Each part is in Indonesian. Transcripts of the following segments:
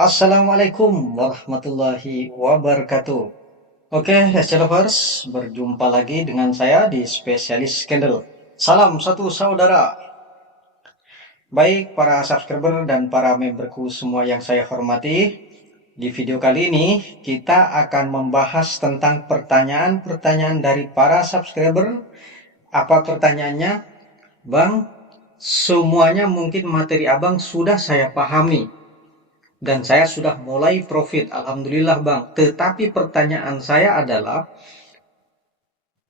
Assalamualaikum warahmatullahi wabarakatuh. Oke, SC Lovers, berjumpa lagi dengan saya di Spesialis Candle. Salam satu saudara. Baik para subscriber dan para memberku semua yang saya hormati, di video kali ini kita akan membahas tentang pertanyaan-pertanyaan dari para subscriber. Apa pertanyaannya? Bang, semuanya mungkin materi abang sudah saya pahami dan saya sudah mulai profit, alhamdulillah bang. Tetapi pertanyaan saya adalah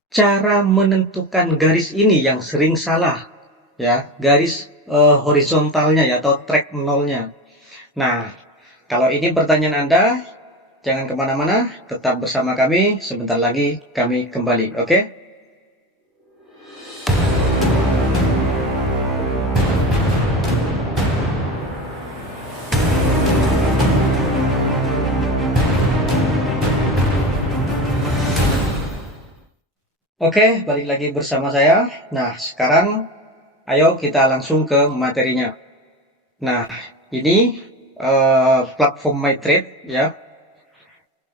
cara menentukan garis ini yang sering salah, ya, garis horizontalnya ya atau track nolnya. Nah, kalau ini pertanyaan Anda, jangan kemana-mana, tetap bersama kami. Sebentar lagi kami kembali, oke? Oke, balik lagi bersama saya. Nah, sekarang ayo kita langsung ke materinya. Nah, ini platform MyTrade ya.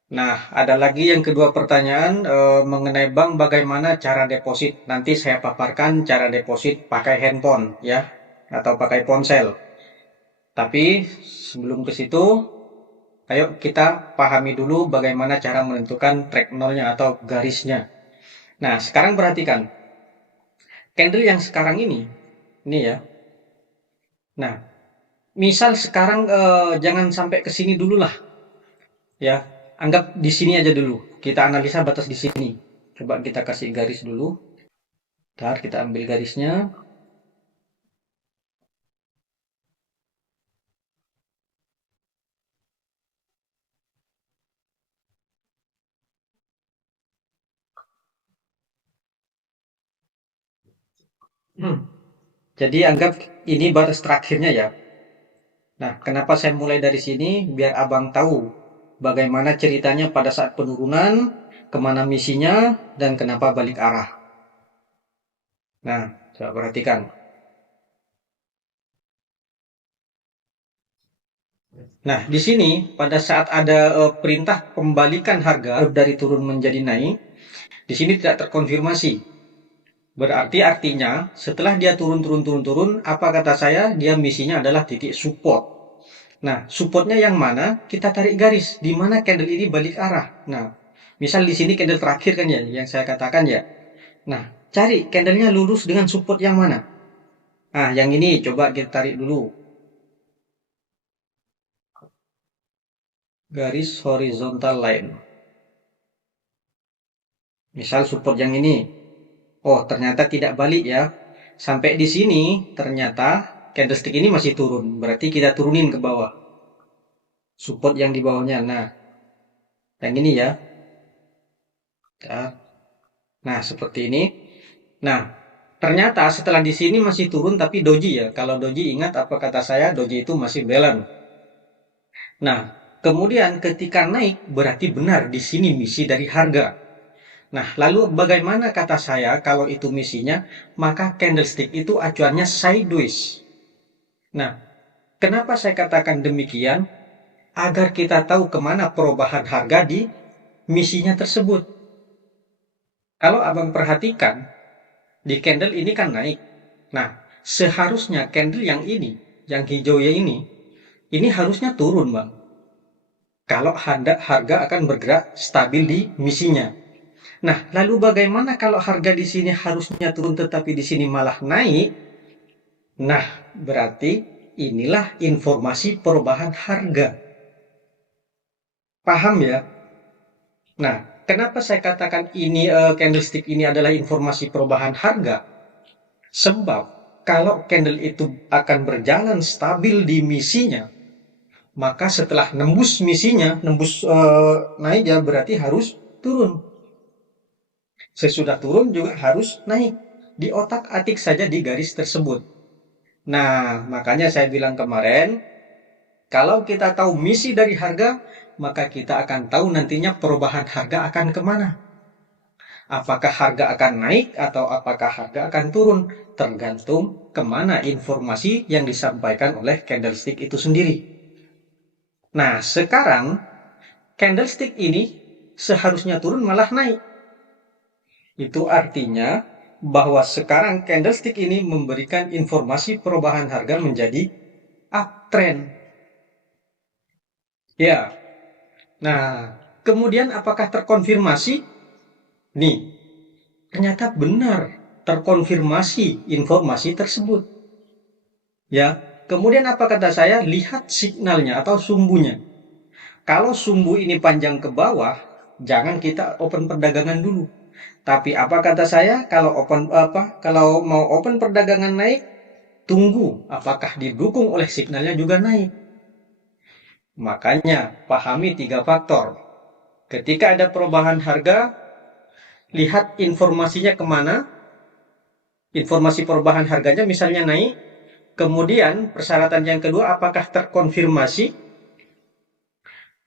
Nah, ada lagi yang kedua pertanyaan mengenai bank bagaimana cara deposit. Nanti saya paparkan cara deposit pakai handphone ya atau pakai ponsel. Tapi sebelum ke situ, ayo kita pahami dulu bagaimana cara menentukan track nolnya atau garisnya. Nah, sekarang perhatikan. Candle yang sekarang ini ya. Nah, misal sekarang jangan sampai ke sini dulu lah ya. Anggap di sini aja dulu. Kita analisa batas di sini. Coba kita kasih garis dulu. Ntar kita ambil garisnya. Hmm. Jadi anggap ini batas terakhirnya ya. Nah, kenapa saya mulai dari sini? Biar abang tahu bagaimana ceritanya pada saat penurunan, kemana misinya, dan kenapa balik arah. Nah, coba perhatikan. Nah, di sini pada saat ada perintah pembalikan harga dari turun menjadi naik, di sini tidak terkonfirmasi. Berarti artinya setelah dia turun, apa kata saya? Dia misinya adalah titik support. Nah, supportnya yang mana? Kita tarik garis di mana candle ini balik arah. Nah, misal di sini candle terakhir kan ya, yang saya katakan ya. Nah, cari candlenya lurus dengan support yang mana? Nah, yang ini coba kita tarik dulu. Garis horizontal line. Misal support yang ini. Oh, ternyata tidak balik ya. Sampai di sini ternyata candlestick ini masih turun. Berarti kita turunin ke bawah. Support yang di bawahnya. Nah, yang ini ya. Nah, seperti ini. Nah, ternyata setelah di sini masih turun tapi doji ya. Kalau doji ingat apa kata saya, doji itu masih balance. Nah, kemudian ketika naik berarti benar di sini misi dari harga. Nah, lalu bagaimana kata saya kalau itu misinya? Maka candlestick itu acuannya sideways. Nah, kenapa saya katakan demikian? Agar kita tahu kemana perubahan harga di misinya tersebut. Kalau abang perhatikan, di candle ini kan naik. Nah, seharusnya candle yang ini, yang hijau ya ini harusnya turun, Bang. Kalau harga akan bergerak stabil di misinya. Nah, lalu bagaimana kalau harga di sini harusnya turun tetapi di sini malah naik? Nah, berarti inilah informasi perubahan harga. Paham ya? Nah, kenapa saya katakan ini candlestick ini adalah informasi perubahan harga? Sebab kalau candle itu akan berjalan stabil di misinya, maka setelah nembus misinya, nembus naik ya berarti harus turun. Sesudah turun juga harus naik. Di otak-atik saja di garis tersebut. Nah, makanya saya bilang kemarin, kalau kita tahu misi dari harga, maka kita akan tahu nantinya perubahan harga akan kemana. Apakah harga akan naik atau apakah harga akan turun? Tergantung kemana informasi yang disampaikan oleh candlestick itu sendiri. Nah, sekarang candlestick ini seharusnya turun malah naik. Itu artinya bahwa sekarang candlestick ini memberikan informasi perubahan harga menjadi uptrend. Ya. Nah, kemudian apakah terkonfirmasi? Nih, ternyata benar terkonfirmasi informasi tersebut. Ya. Kemudian apa kata saya? Lihat signalnya atau sumbunya. Kalau sumbu ini panjang ke bawah, jangan kita open perdagangan dulu. Tapi apa kata saya? Kalau mau open perdagangan naik, tunggu apakah didukung oleh signalnya juga naik. Makanya pahami 3 faktor. Ketika ada perubahan harga, lihat informasinya kemana. Informasi perubahan harganya misalnya naik. Kemudian persyaratan yang kedua, apakah terkonfirmasi?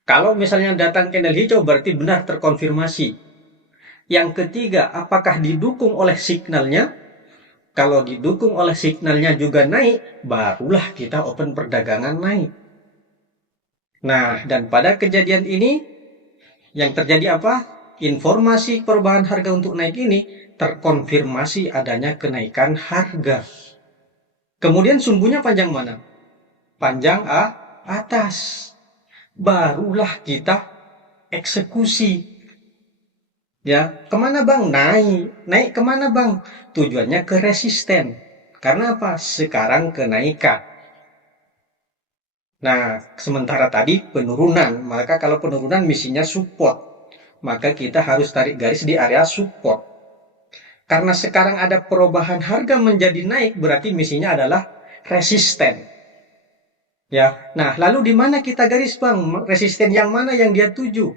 Kalau misalnya datang candle hijau berarti benar terkonfirmasi. Yang ketiga, apakah didukung oleh signalnya? Kalau didukung oleh signalnya juga naik, barulah kita open perdagangan naik. Nah, dan pada kejadian ini, yang terjadi apa? Informasi perubahan harga untuk naik ini terkonfirmasi adanya kenaikan harga. Kemudian sumbunya panjang mana? Panjang atas. Barulah kita eksekusi. Ya, kemana bang? Naik. Naik kemana bang? Tujuannya ke resisten. Karena apa? Sekarang kenaikan. Nah, sementara tadi penurunan. Maka kalau penurunan misinya support. Maka kita harus tarik garis di area support. Karena sekarang ada perubahan harga menjadi naik, berarti misinya adalah resisten. Ya, nah lalu di mana kita garis bang? Resisten yang mana yang dia tuju?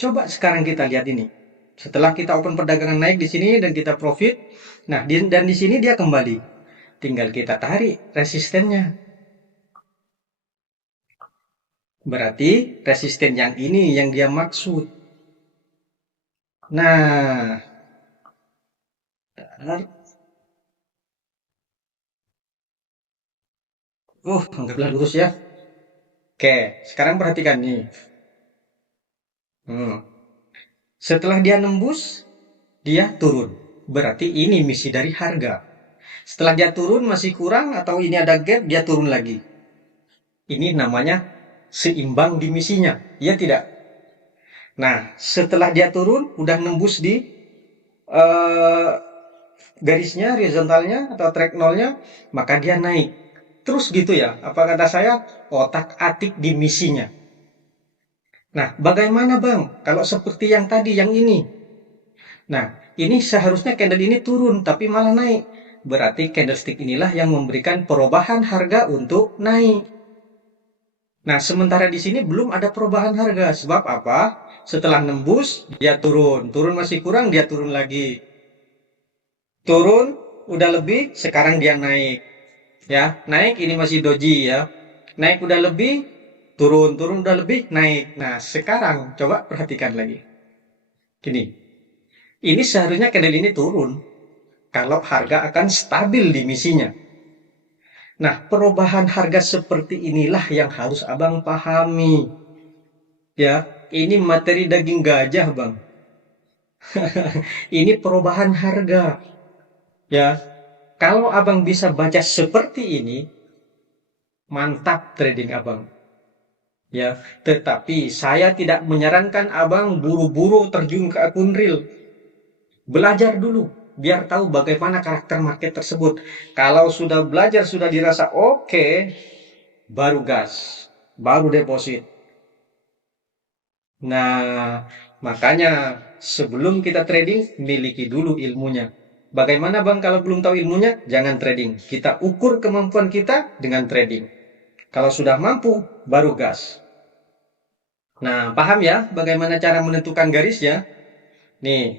Coba sekarang kita lihat ini. Setelah kita open perdagangan naik di sini dan kita profit, nah dan di sini dia kembali. Tinggal kita tarik resistennya. Berarti resisten yang ini yang dia maksud. Nah, anggaplah lurus ya. Oke, sekarang perhatikan nih. Setelah dia nembus, dia turun. Berarti ini misi dari harga. Setelah dia turun masih kurang atau ini ada gap, dia turun lagi. Ini namanya seimbang di misinya. Iya tidak? Nah, setelah dia turun, udah nembus di garisnya, horizontalnya atau track nolnya, maka dia naik. Terus gitu ya, apa kata saya? Otak atik di misinya. Nah, bagaimana bang? Kalau seperti yang tadi, yang ini. Nah, ini seharusnya candle ini turun, tapi malah naik. Berarti candlestick inilah yang memberikan perubahan harga untuk naik. Nah, sementara di sini belum ada perubahan harga. Sebab apa? Setelah nembus, dia turun. Turun masih kurang, dia turun lagi. Turun, udah lebih, sekarang dia naik. Ya, naik ini masih doji ya. Naik udah lebih, turun udah lebih, naik. Nah, sekarang coba perhatikan lagi. Gini, ini seharusnya candle ini turun. Kalau harga akan stabil di misinya. Nah, perubahan harga seperti inilah yang harus abang pahami. Ya, ini materi daging gajah, bang. Ini perubahan harga. Ya, kalau abang bisa baca seperti ini, mantap trading abang. Ya, tetapi saya tidak menyarankan abang buru-buru terjun ke akun real. Belajar dulu, biar tahu bagaimana karakter market tersebut. Kalau sudah belajar, sudah dirasa oke, baru gas, baru deposit. Nah, makanya sebelum kita trading, miliki dulu ilmunya. Bagaimana bang kalau belum tahu ilmunya? Jangan trading. Kita ukur kemampuan kita dengan trading. Kalau sudah mampu, baru gas. Nah, paham ya bagaimana cara menentukan garis ya? Nih,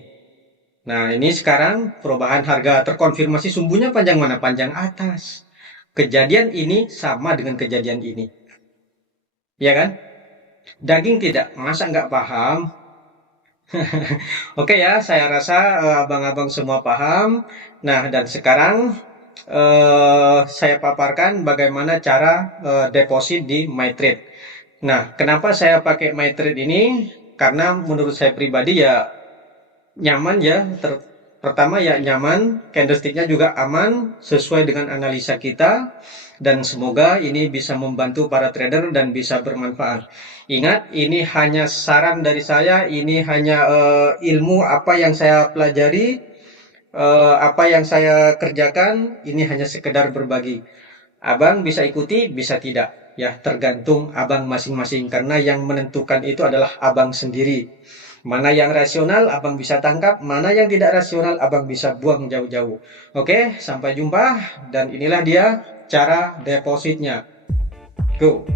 nah ini sekarang perubahan harga terkonfirmasi sumbunya panjang mana? Panjang atas. Kejadian ini sama dengan kejadian ini. Ya kan? Daging tidak. Masa nggak paham? Oke ya, saya rasa abang-abang semua paham. Nah, dan sekarang saya paparkan bagaimana cara deposit di MyTrade. Nah, kenapa saya pakai MyTrade ini? Karena menurut saya pribadi ya nyaman ya. Pertama ya nyaman, candlesticknya juga aman, sesuai dengan analisa kita, dan semoga ini bisa membantu para trader dan bisa bermanfaat. Ingat, ini hanya saran dari saya, ini hanya ilmu apa yang saya pelajari, apa yang saya kerjakan, ini hanya sekedar berbagi. Abang bisa ikuti, bisa tidak. Ya, tergantung abang masing-masing. Karena yang menentukan itu adalah abang sendiri. Mana yang rasional, abang bisa tangkap. Mana yang tidak rasional, abang bisa buang jauh-jauh. Oke, sampai jumpa. Dan inilah dia cara depositnya. Go!